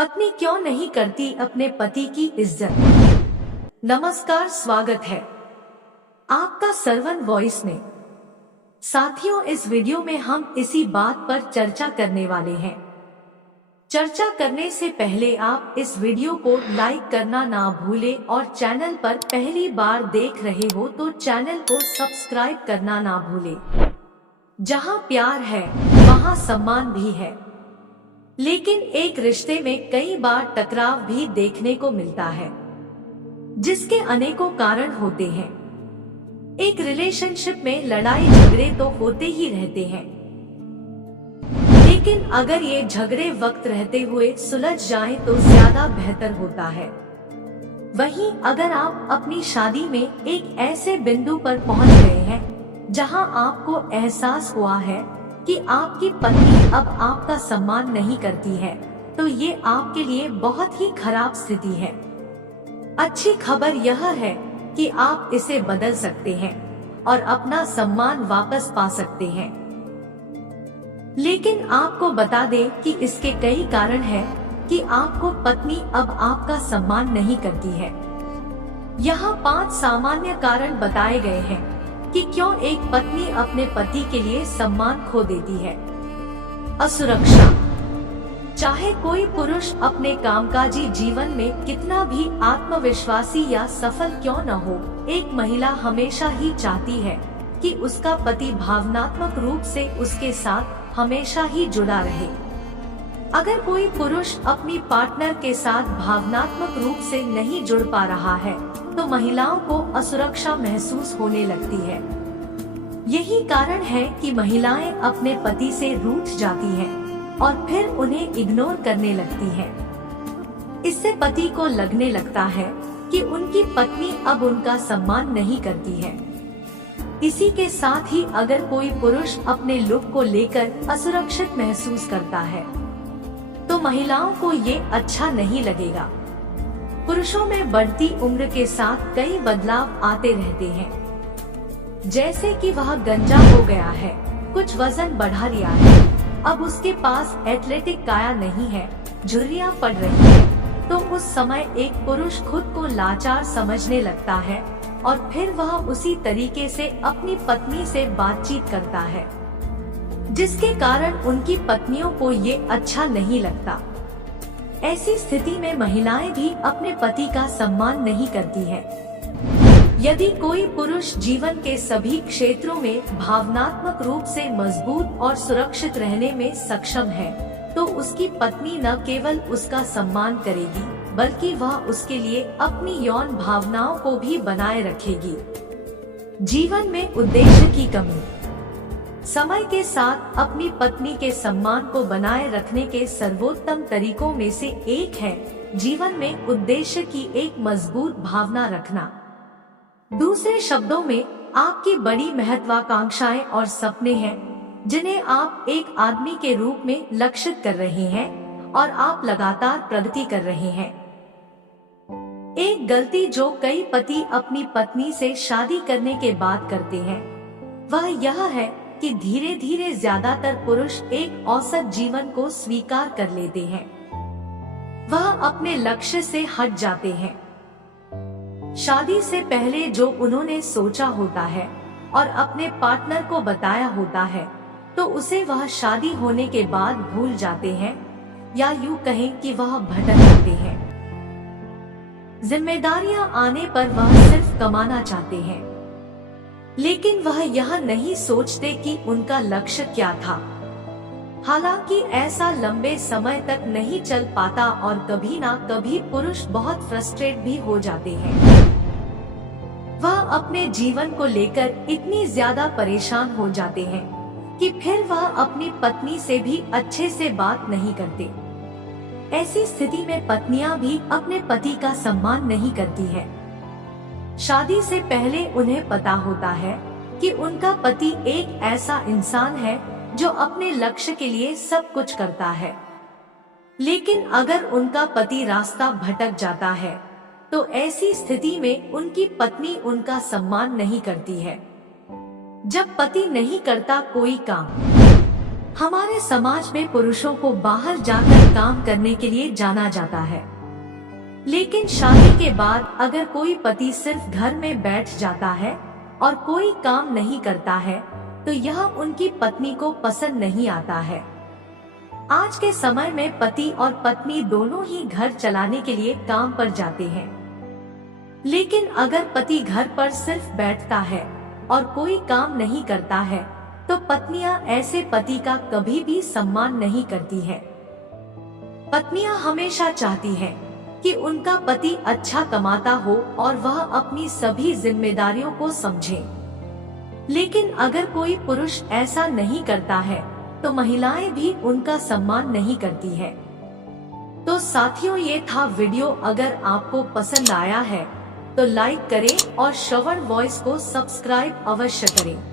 पत्नी क्यों नहीं करती अपने पति की इज्जत। नमस्कार, स्वागत है आपका सरवन वॉइस में। साथियों, इस वीडियो में हम इसी बात पर चर्चा करने वाले हैं। चर्चा करने से पहले आप इस वीडियो को लाइक करना ना भूलें और चैनल पर पहली बार देख रहे हो तो चैनल को सब्सक्राइब करना ना भूलें। जहां प्यार है वहां सम्मान भी है, लेकिन एक रिश्ते में कई बार टकराव भी देखने को मिलता है, जिसके अनेकों कारण होते हैं। एक रिलेशनशिप में लड़ाई झगड़े तो होते ही रहते हैं, लेकिन अगर ये झगड़े वक्त रहते हुए सुलझ जाएं तो ज्यादा बेहतर होता है। वहीं अगर आप अपनी शादी में एक ऐसे बिंदु पर पहुंच गए हैं जहां आपको एहसास हुआ है कि आपकी पत्नी अब आपका सम्मान नहीं करती है, तो ये आपके लिए बहुत ही खराब स्थिति है। अच्छी खबर यह है कि आप इसे बदल सकते हैं और अपना सम्मान वापस पा सकते हैं। लेकिन आपको बता दें कि इसके कई कारण हैं कि आपको पत्नी अब आपका सम्मान नहीं करती है। यहाँ 5 सामान्य कारण बताए गए हैं कि क्यों एक पत्नी अपने पति के लिए सम्मान खो देती है। असुरक्षा। चाहे कोई पुरुष अपने कामकाजी जीवन में कितना भी आत्मविश्वासी या सफल क्यों न हो, एक महिला हमेशा ही चाहती है कि उसका पति भावनात्मक रूप से उसके साथ हमेशा ही जुड़ा रहे। अगर कोई पुरुष अपनी पार्टनर के साथ भावनात्मक रूप से नहीं जुड़ पा रहा है तो महिलाओं को असुरक्षा महसूस होने लगती है। यही कारण है कि महिलाएं अपने पति से रूठ जाती हैं और फिर उन्हें इग्नोर करने लगती हैं। इससे पति को लगने लगता है कि उनकी पत्नी अब उनका सम्मान नहीं करती है। इसी के साथ ही अगर कोई पुरुष अपने लुक को लेकर असुरक्षित महसूस करता है तो महिलाओं को ये अच्छा नहीं लगेगा। पुरुषों में बढ़ती उम्र के साथ कई बदलाव आते रहते हैं, जैसे कि वह गंजा हो गया है, कुछ वजन बढ़ा लिया है, अब उसके पास एथलेटिक काया नहीं है, झुर्रियां पड़ रही है, तो उस समय एक पुरुष खुद को लाचार समझने लगता है और फिर वह उसी तरीके से अपनी पत्नी से बातचीत करता है, जिसके कारण उनकी पत्नियों को ये अच्छा नहीं लगता। ऐसी स्थिति में महिलाएं भी अपने पति का सम्मान नहीं करती हैं। यदि कोई पुरुष जीवन के सभी क्षेत्रों में भावनात्मक रूप से मजबूत और सुरक्षित रहने में सक्षम है, तो उसकी पत्नी न केवल उसका सम्मान करेगी, बल्कि वह उसके लिए अपनी यौन भावनाओं को भी बनाए रखेगी। जीवन में उद्देश्य की कमी। समय के साथ अपनी पत्नी के सम्मान को बनाए रखने के सर्वोत्तम तरीकों में से एक है जीवन में उद्देश्य की एक मजबूत भावना रखना। दूसरे शब्दों में, आपकी बड़ी महत्वाकांक्षाएं और सपने हैं जिन्हें आप एक आदमी के रूप में लक्षित कर रहे हैं और आप लगातार प्रगति कर रहे हैं। एक गलती जो कई पति अपनी पत्नी से शादी करने के बाद करते हैं वह यह है कि धीरे धीरे ज्यादातर पुरुष एक औसत जीवन को स्वीकार कर लेते हैं। वह अपने लक्ष्य से हट जाते हैं। शादी से पहले जो उन्होंने सोचा होता है और अपने पार्टनर को बताया होता है, तो उसे वह शादी होने के बाद भूल जाते हैं, या यूं कहें कि वह भटक जाते हैं। जिम्मेदारियां आने पर वह सिर्फ कमाना चाहते हैं, लेकिन वह यह नहीं सोचते कि उनका लक्ष्य क्या था। हालांकि ऐसा लंबे समय तक नहीं चल पाता और कभी ना कभी पुरुष बहुत फ्रस्ट्रेट भी हो जाते हैं। वह अपने जीवन को लेकर इतनी ज्यादा परेशान हो जाते हैं कि फिर वह अपनी पत्नी से भी अच्छे से बात नहीं करते। ऐसी स्थिति में पत्नियां भी अपने पति का सम्मान नहीं करती है। शादी से पहले उन्हें पता होता है कि उनका पति एक ऐसा इंसान है जो अपने लक्ष्य के लिए सब कुछ करता है, लेकिन अगर उनका पति रास्ता भटक जाता है तो ऐसी स्थिति में उनकी पत्नी उनका सम्मान नहीं करती है। जब पति नहीं करता कोई काम हमारे समाज में पुरुषों को बाहर जाकर काम करने के लिए जाना जाता है, लेकिन शादी के बाद अगर कोई पति सिर्फ घर में बैठ जाता है और कोई काम नहीं करता है तो यह उनकी पत्नी को पसंद नहीं आता है। आज के समय में पति और पत्नी दोनों ही घर चलाने के लिए काम पर जाते हैं, लेकिन अगर पति घर पर सिर्फ बैठता है और कोई काम नहीं करता है तो पत्नियां ऐसे पति का कभी भी सम्मान नहीं करती है। पत्नियां हमेशा चाहती हैं कि उनका पति अच्छा कमाता हो और वह अपनी सभी जिम्मेदारियों को समझे, लेकिन अगर कोई पुरुष ऐसा नहीं करता है तो महिलाएं भी उनका सम्मान नहीं करती है। तो साथियों, ये था वीडियो। अगर आपको पसंद आया है तो लाइक करें और श्रवण वॉइस को सब्सक्राइब अवश्य करें।